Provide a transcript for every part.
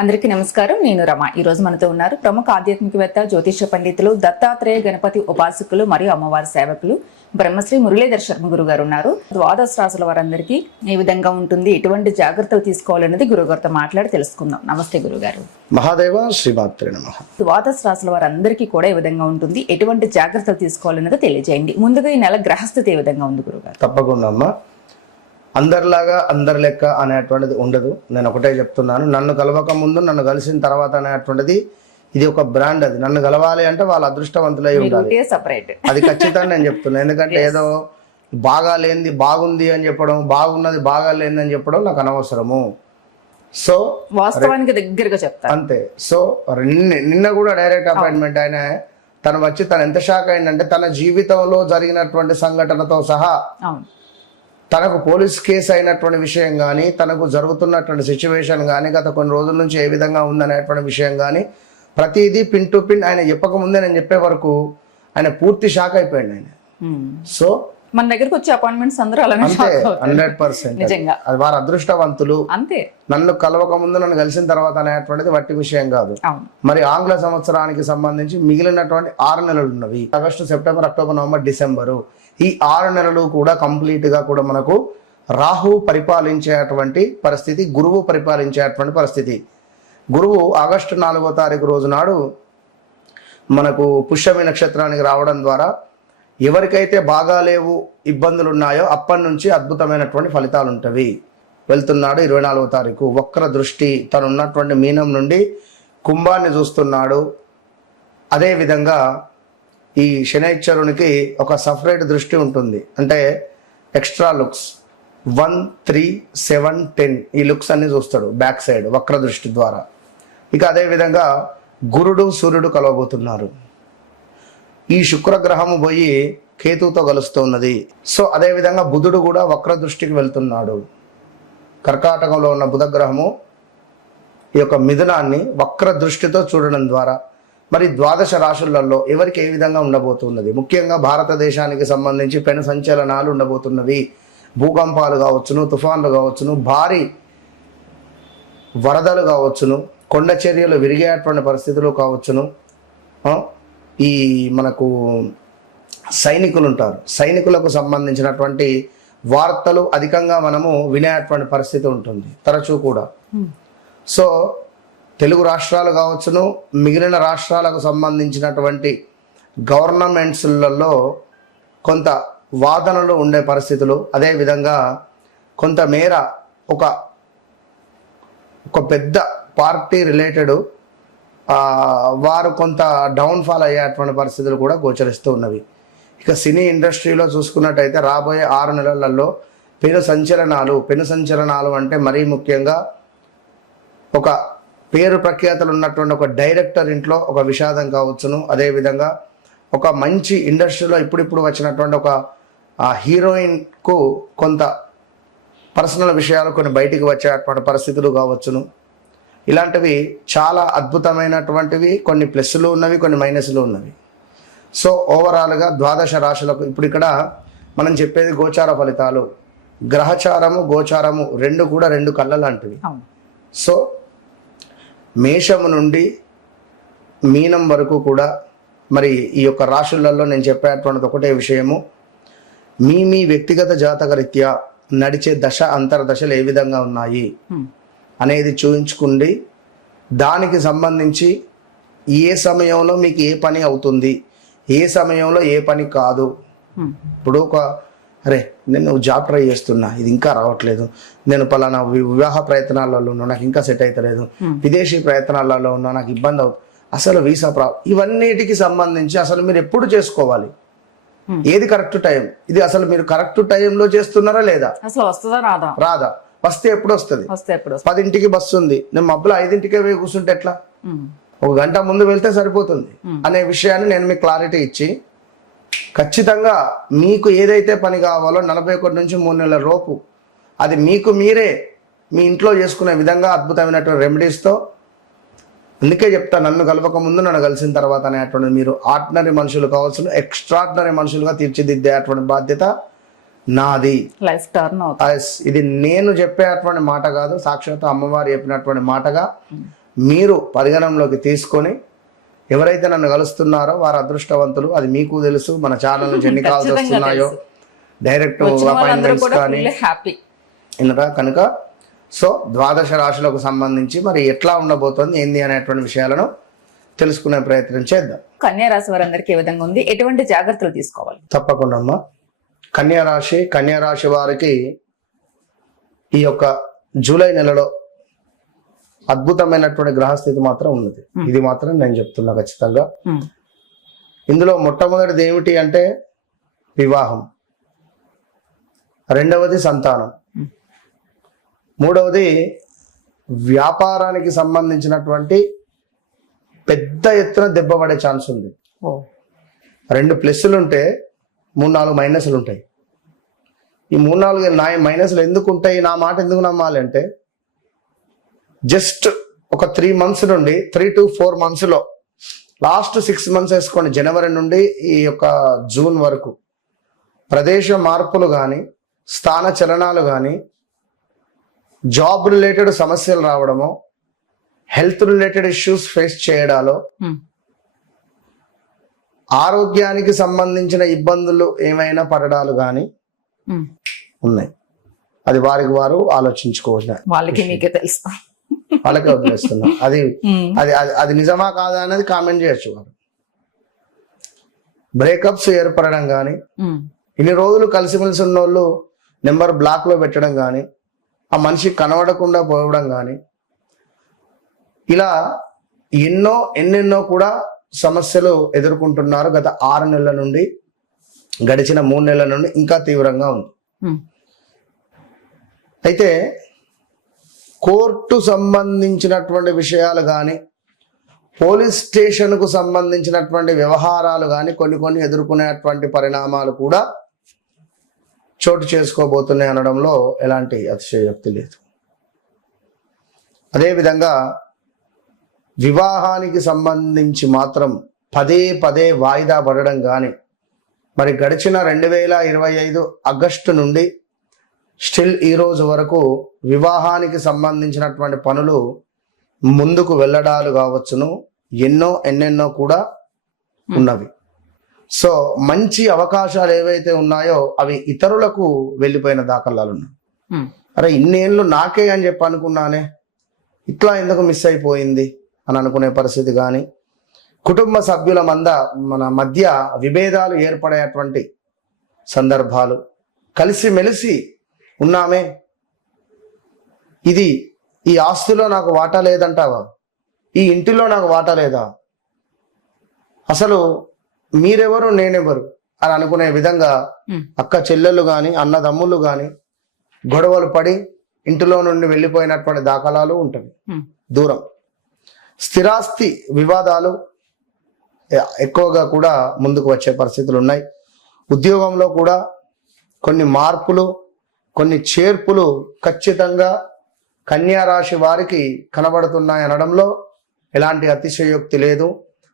అందరికీ నమస్కారం. నేను రమ. ఈ రోజు మనతో ఉన్నారు ప్రముఖ ఆధ్యాత్మికవేత్త, జ్యోతిష పండితులు, దత్తాత్రేయ గణపతి ఉపాసకులు మరియు అమ్మవారి సేవకులు బ్రహ్మశ్రీ మురళీధర్ శర్మ గురువు గారు ఉన్నారు. ద్వాదశ రాశుల వారందరికీ ఏ విధంగా ఉంటుంది, ఎటువంటి జాగ్రత్తలు తీసుకోవాలనేది గురుగారితో మాట్లాడి తెలుసుకుందాం. నమస్తే గురుగారు. మహాదేవ శ్రీమాత్రే నమః. ద్వాదశ రాశుల వారందరికీ కూడా ఏ విధంగా ఉంటుంది, ఎటువంటి జాగ్రత్తలు తీసుకోవాలనేది తెలియజేయండి. ముందుగా ఈ నెల గ్రహస్థితి ఏ విధంగా ఉంది గురుగారు? తప్పకుండా అమ్మా. అందరిలాగా అందరి లెక్క అనేటువంటిది ఉండదు. నేను ఒకటే చెప్తున్నాను, నన్ను కలవక ముందు నన్ను కలిసిన తర్వాత అనేటువంటిది ఇది ఒక బ్రాండ్. అది నన్ను కలవాలి అంటే వాళ్ళ అదృష్టవంతులై ఉండాలి. అది ఖచ్చితంగా నేను చెప్తున్నాను. ఎందుకంటే ఏదో బాగా లేనిది బాగుంది అని చెప్పడం, బాగున్నది బాగా లేనిది అని చెప్పడం నాకు అనవసరము. సో వాస్తవానికి దగ్గరగా చెప్తాను అంతే. సో నిన్న కూడా డైరెక్ట్ అపాయింట్మెంట్ ఆయన తను వచ్చి తను ఎంత షాక్ అయిందంటే తన జీవితంలో జరిగినటువంటి సంఘటనతో సహా తనకు పోలీస్ కేసు అయినటువంటి విషయం కానీ, తనకు జరుగుతున్నటువంటి సిచ్యువేషన్ కానీ, గత కొన్ని రోజుల నుంచి ఏ విధంగా ఉందనేటువంటి విషయం కానీ ప్రతిదీ పిన్ టు పిన్ ఆయన చెప్పకముందే నేను చెప్పే వరకు ఆయన పూర్తి షాక్ అయిపోయాడు ఆయన. సో మన దగ్గరకు వచ్చే అపాయింట్మెంట్స్ అందరూ అలానే 100% అది వారి అదృష్టవంతులు. అంతే. నన్ను కలవక ముందు నన్ను కలిసిన తర్వాత అనేటువంటిది వట్టి విషయం కాదు. మరి ఆంగ్ల సంవత్సరానికి సంబంధించి మిగిలినటువంటి 6 నెలలు ఉన్నవి. August, September, October, November, December. ఈ 6 నెలలు కూడా కంప్లీట్ గా కూడా మనకు రాహు పరిపాలించేటువంటి పరిస్థితి, గురువు పరిపాలించేటువంటి పరిస్థితి. గురువు ఆగస్టు 4వ తారీఖు రోజు నాడు మనకు పుష్యమి నక్షత్రానికి రావడం ద్వారా ఎవరికైతే బాగా లేవు, ఇబ్బందులు ఉన్నాయో అప్పటి నుంచి అద్భుతమైనటువంటి ఫలితాలు ఉంటవి. వెళ్తున్నాడు 24వ తారీఖు. వక్ర దృష్టి, తను ఉన్నటువంటి మీనం నుండి కుంభాన్ని చూస్తున్నాడు. అదేవిధంగా ఈ శనైశ్వరునికి ఒక సపరేట్ దృష్టి ఉంటుంది, అంటే ఎక్స్ట్రా లుక్స్ 1, 3, 7, 10 ఈ లుక్స్ అన్ని చూస్తాడు బ్యాక్ సైడ్ వక్ర దృష్టి ద్వారా. ఇక అదేవిధంగా గురుడు, సూర్యుడు కలవబోతున్నారు. ఈ శుక్రగ్రహము పోయి కేతుతో కలుస్తున్నది. సో అదేవిధంగా బుధుడు కూడా వక్ర దృష్టికి వెళ్తున్నాడు. కర్కాటకంలో ఉన్న బుధగ్రహము ఈ యొక్క మిథునాన్ని వక్ర దృష్టితో చూడడం ద్వారా మరి ద్వాదశ రాశులలో ఎవరికి ఏ విధంగా ఉండబోతున్నది, ముఖ్యంగా భారతదేశానికి సంబంధించి పెను సంచలనాలు ఉండబోతున్నవి. భూకంపాలు కావచ్చును, తుఫాన్లు కావచ్చును, భారీ వరదలు కావచ్చును, కొండ చర్యలు విరిగేటువంటి పరిస్థితులు కావచ్చును. ఈ మనకు సైనికులు ఉంటారు, సైనికులకు సంబంధించినటువంటి వార్తలు అధికంగా మనము వినేటువంటి పరిస్థితి ఉంటుంది తరచూ కూడా. సో తెలుగు రాష్ట్రాలు కావచ్చును, మిగిలిన రాష్ట్రాలకు సంబంధించినటువంటి గవర్నమెంట్స్లలో కొంత వాదనలు ఉండే పరిస్థితులు, అదేవిధంగా కొంతమేర ఒక పెద్ద పార్టీ రిలేటెడ్ వారు కొంత డౌన్ఫాల్ అయ్యేటువంటి పరిస్థితులు కూడా గోచరిస్తూ ఉన్నవి. ఇక సినీ ఇండస్ట్రీలో చూసుకున్నట్టయితే రాబోయే 6 నెలలలో పెను సంచలనాలు అంటే మరీ ముఖ్యంగా ఒక పేరు ప్రఖ్యాతలు ఉన్నటువంటి ఒక డైరెక్టర్ ఇంట్లో ఒక విషాదం కావచ్చును, అదేవిధంగా ఒక మంచి ఇండస్ట్రీలో ఇప్పుడిప్పుడు వచ్చినటువంటి ఒక హీరోయిన్కు కొంత పర్సనల్ విషయాలు కొన్ని బయటికి వచ్చేటువంటి పరిస్థితులు కావచ్చును. ఇలాంటివి చాలా అద్భుతమైనటువంటివి. కొన్ని ప్లస్లు ఉన్నవి, కొన్ని మైనస్లు ఉన్నవి. సో ఓవరాల్గా ద్వాదశ రాశులకు ఇప్పుడు ఇక్కడ మనం చెప్పేది గోచార ఫలితాలు. గ్రహచారము, గోచారము రెండు కూడా 2 కళ్ళ లాంటివి. సో మేషము నుండి మీనం వరకు కూడా మరి ఈ యొక్క రాశులలో నేను చెప్పేటువంటిది ఒకటే విషయము, మీ వ్యక్తిగత జాతక రీత్యా నడిచే దశ అంతర్దశలు ఏ విధంగా ఉన్నాయి అనేది చూయించుకుండి దానికి సంబంధించి ఏ సమయంలో మీకు ఏ పని అవుతుంది, ఏ సమయంలో ఏ పని కాదు. ఇప్పుడు నేను జాబ్ ట్రై చేస్తున్నా, ఇది ఇంకా రావట్లేదు, నేను పలానా వివాహ ప్రయత్నాలలో ఉన్నా, నాకు ఇంకా సెట్ అవుతలేదు, విదేశీ ప్రయత్నాలలో ఉన్నా, నాకు ఇబ్బంది అవుతుంది, అసలు వీసా ఇవన్నిటికి సంబంధించి అసలు మీరు ఎప్పుడు చేసుకోవాలి, ఏది కరెక్ట్ టైం, ఇది అసలు మీరు కరెక్ట్ టైంలో చేస్తున్నారా లేదా, అసలు వస్తుందా రాదా, వస్తే ఎప్పుడు వస్తుంది, 10ంటికి బస్సు ఉంది, నేను మబ్బులో 5ంటికే పోయి కూర్చుంటే ఎట్లా, 1 గంట ముందు వెళ్తే సరిపోతుంది అనే విషయాన్ని నేను మీకు క్లారిటీ ఇచ్చి ఖచ్చితంగా మీకు ఏదైతే పని కావాలో 41 నుంచి 3 నెలల లోపు అది మీకు మీరే మీ ఇంట్లో చేసుకునే విధంగా అద్భుతమైనటువంటి రెమెడీస్తో. అందుకే చెప్తా, నన్ను కలవక ముందు నన్ను కలిసిన తర్వాత అనేటువంటిది మీరు ఆర్డినరీ మనుషులు కావాల్సిన ఎక్స్ట్రాడినరీ మనుషులుగా తీర్చిదిద్దేటువంటి బాధ్యత నాది. లైఫ్ టర్న్ అవుతుంది. ఇది నేను చెప్పేటువంటి మాట కాదు, సాక్షాత్ అమ్మవారు చెప్పినటువంటి మాటగా మీరు పరిగణనలోకి తీసుకొని ఎవరైతే నన్ను కలుస్తున్నారో వారు అదృష్టవంతులు. అది మీకు తెలుసు. మన ఛానల్ నుంచి ఎన్ని కాల్స్ వస్తున్నాయో, డైరెక్ట్ అపాయింట్మెంట్స్ కానీ హ్యాపీ ఇన్నరా కనుక. సో ద్వాదశ రాశులకు సంబంధించి మరి ఎట్లా ఉండబోతోంది ఏంది అనేటువంటి విషయాలను తెలుసుకునే ప్రయత్నం చేద్దాం. కన్యా రాశి వారందరికీ ఏ విధంగా ఉంది, ఎటువంటి జాగ్రత్తలు తీసుకోవాలి? తప్పకుండా అమ్మా. కన్యా రాశి వారికి ఈ యొక్క జూలై నెలలో అద్భుతమైనటువంటి గ్రహస్థితి మాత్రం ఉన్నది. ఇది మాత్రం నేను చెప్తున్నా ఖచ్చితంగా. ఇందులో మొట్టమొదటిది ఏమిటి అంటే వివాహం, రెండవది సంతానం, మూడవది వ్యాపారానికి సంబంధించినటువంటి పెద్ద ఎత్తున దెబ్బ పడే ఛాన్స్ ఉంది. 2 ప్లస్సులు ఉంటే 3-4 మైనస్లు ఉంటాయి. ఈ 3-4 మైనస్లు ఎందుకు ఉంటాయి, నా మాట ఎందుకు నమ్మాలి అంటే, జస్ట్ ఒక 3 months నుండి 3 to 4 months లో లాస్ట్ 6 months వేసుకోండి, జనవరి నుండి ఈ యొక్క జూన్ వరకు ప్రదేశ మార్పులు కానీ, స్థాన చలనాలు కానీ, జాబ్ రిలేటెడ్ సమస్యలు రావడము, హెల్త్ రిలేటెడ్ ఇష్యూస్ ఫేస్ చేయడాలో, ఆరోగ్యానికి సంబంధించిన ఇబ్బందులు ఏమైనా పడడాలు కానీ ఉన్నాయి. అది వారికి వారు ఆలోచించుకోవచ్చు. వాళ్ళకి మీకే తెలుసు, వాళ్ళకే వదిలేస్తున్నా. అది అది అది నిజమా కాదా అనేది కామెంట్ చేయొచ్చు. వారు బ్రేకప్స్ ఏర్పడడం కానీ, ఇన్ని రోజులు కలిసిమెలిసి ఉన్న వాళ్ళు నెంబర్ బ్లాక్ లో పెట్టడం కానీ, ఆ మనిషి కనబడకుండా పోవడం కానీ, ఇలా ఎన్నెన్నో కూడా సమస్యలు ఎదుర్కొంటున్నారు. గత 6 నెలల నుండి, గడిచిన 3 నెలల నుండి ఇంకా తీవ్రంగా ఉంది. అయితే కోర్టు సంబంధించినటువంటి విషయాలు కానీ, పోలీస్ స్టేషన్కు సంబంధించినటువంటి వ్యవహారాలు కానీ కొన్ని ఎదుర్కొనేటువంటి పరిణామాలు కూడా చోటు చేసుకోబోతున్నాయి అనడంలో ఎలాంటి అతిశయోక్తి లేదు. అదేవిధంగా వివాహానికి సంబంధించి మాత్రం పదే వాయిదా పడడం కానీ, మరి గడిచిన 2025 ఆగస్టు నుండి స్టిల్ ఈ రోజు వరకు వివాహానికి సంబంధించినటువంటి పనులు ముందుకు వెళ్ళడాలు కావచ్చును, ఎన్నెన్నో కూడా ఉన్నవి. సో మంచి అవకాశాలు ఏవైతే ఉన్నాయో అవి ఇతరులకు వెళ్ళిపోయిన దాఖలాలు ఉన్నాయి. అరే ఇన్నేళ్ళు నాకే అని చెప్పి అనుకున్నానే, ఇట్లా ఎందుకు మిస్ అయిపోయింది అని అనుకునే పరిస్థితి కానీ, కుటుంబ సభ్యుల మన మధ్య విభేదాలు ఏర్పడేటువంటి సందర్భాలు, కలిసిమెలిసి ఉన్నామే, ఈ ఆస్తిలో నాకు వాటా లేదంటావా, ఈ ఇంటిలో నాకు వాటా లేదా, అసలు మీరెవరు నేనెవరు అని అనుకునే విధంగా అక్క చెల్లెళ్ళు కానీ, అన్నదమ్ములు కానీ గొడవలు పడి ఇంటిలో నుండి వెళ్ళిపోయినటువంటి దాఖలాలు ఉంటాయి. దూరం స్థిరాస్తి వివాదాలు ఎక్కువగా కూడా ముందుకు వచ్చే పరిస్థితులు ఉన్నాయి. ఉద్యోగంలో కూడా కొన్ని మార్పులు, కొన్ని చేర్పులు ఖచ్చితంగా కన్యా రాశి వారికి కనబడుతున్నాయి అనడంలో ఎలాంటి అతిశయోక్తి లేదు.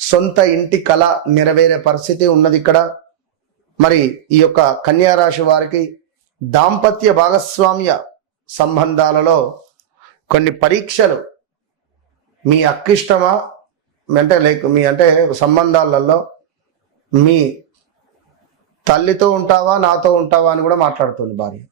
సొంత ఇంటి కళ నెరవేరే పరిస్థితి ఉన్నది ఇక్కడ. మరి ఈ యొక్క కన్యా రాశి వారికి దాంపత్య భాగస్వామ్య సంబంధాలలో కొన్ని పరీక్షలు, మీ అక్కిష్టమా అంటే మీ సంబంధాలలో మీ తల్లితో ఉంటావా నాతో ఉంటావా అని కూడా మాట్లాడుతుంది భార్య.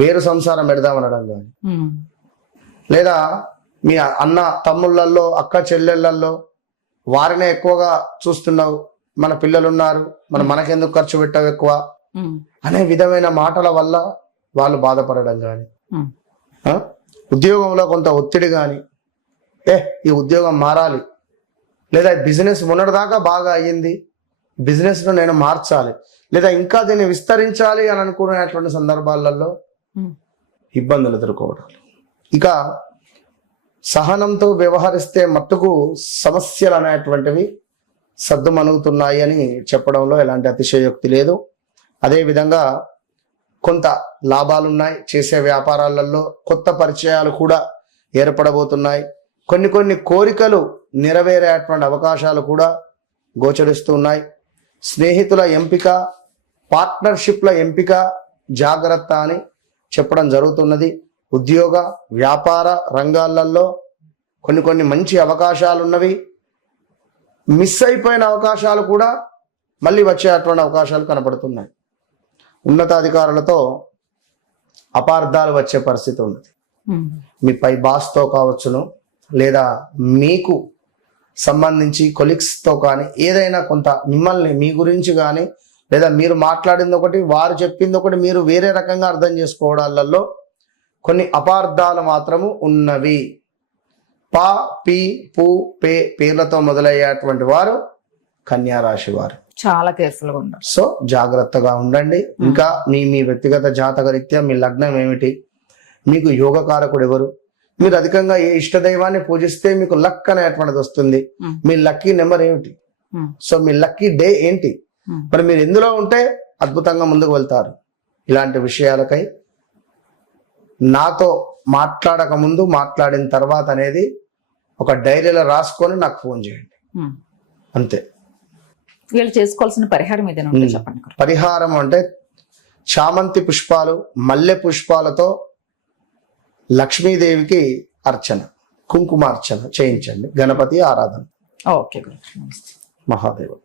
వేరు సంసారం పెడదామనడం కానీ, లేదా మీ అన్న తమ్ముళ్ళల్లో అక్క చెల్లెళ్ళల్లో వారినే ఎక్కువగా చూస్తున్నావు, మన పిల్లలున్నారు, మనకెందుకు ఖర్చు పెట్టావు ఎక్కువ అనే విధమైన మాటల వల్ల వాళ్ళు బాధపడడం కానీ, ఉద్యోగంలో కొంత ఒత్తిడి కానీ, ఈ ఉద్యోగం మారాలి, లేదా బిజినెస్ మొన్నటిదాకా బాగా అయ్యింది, బిజినెస్ను నేను మార్చాలి, లేదా ఇంకా దీన్ని విస్తరించాలి అని అనుకునేటువంటి సందర్భాలలో ఇబ్బందులు ఎదుర్కోవడాలు. ఇక సహనంతో వ్యవహరిస్తే మట్టుకు సమస్యలు అనేటువంటివి సద్దుమణుగుతున్నాయి అని చెప్పడంలో ఎలాంటి అతిశయోక్తి లేదు. అదేవిధంగా కొంత లాభాలున్నాయి, చేసే వ్యాపారాలలో కొత్త పరిచయాలు కూడా ఏర్పడబోతున్నాయి. కొన్ని కోరికలు నెరవేరేటువంటి అవకాశాలు కూడా గోచరిస్తున్నాయి. స్నేహితుల ఎంపిక, పార్ట్నర్షిప్ల ఎంపిక జాగ్రత్త అని చెప్పడం జరుగుతున్నది. ఉద్యోగ వ్యాపార రంగాలలో కొన్ని కొన్ని మంచి అవకాశాలు ఉన్నవి, మిస్ అయిపోయిన అవకాశాలు కూడా మళ్ళీ వచ్చేటువంటి అవకాశాలు కనపడుతున్నాయి. ఉన్నతాధికారులతో అపార్థాలు వచ్చే పరిస్థితి ఉన్నది. మీ పై బాస్తో కావచ్చును, లేదా మీకు సంబంధించి కొలీగ్స్తో కానీ ఏదైనా కొంత మిమ్మల్ని మీ గురించి కానీ, లేదా మీరు మాట్లాడింది ఒకటి వారు చెప్పింది ఒకటి మీరు వేరే రకంగా అర్థం చేసుకోవడాలలో కొన్ని అపార్థాలు మాత్రము ఉన్నవి. పా, పి, పు, పే పేర్లతో మొదలయ్యేటువంటి వారు కన్యా రాశి వారు చాలా కేర్ఫుల్ గా ఉండాలి. సో జాగ్రత్తగా ఉండండి. ఇంకా మీ వ్యక్తిగత జాతక రీత్యా మీ లగ్నం ఏమిటి, మీకు యోగకారకుడు ఎవరు, మీరు అధికంగా ఏ ఇష్టదైవాన్ని పూజిస్తే మీకు లక్ అనేటువంటిది వస్తుంది, మీ లక్కీ నెంబర్ ఏమిటి, సో మీ లక్కీ డే ఏంటి, మరి మీరు ఎందులో ఉంటే అద్భుతంగా ముందుకు వెళ్తారు. ఇలాంటి విషయాలకై నాతో మాట్లాడక ముందు మాట్లాడిన తర్వాత అనేది ఒక డైరీలో రాసుకొని నాకు ఫోన్ చేయండి, అంతే. వీళ్ళు చేసుకోవాల్సిన పరిహారం ఏదైనా ఉంటే చెప్పండి గురు. పరిహారం అంటే చామంతి పుష్పాలు, మల్లె పుష్పాలతో లక్ష్మీదేవికి అర్చన, కుంకుమార్చన చేయించండి. గణపతి ఆరాధన. ఓకే గురు. మహాదేవుడు.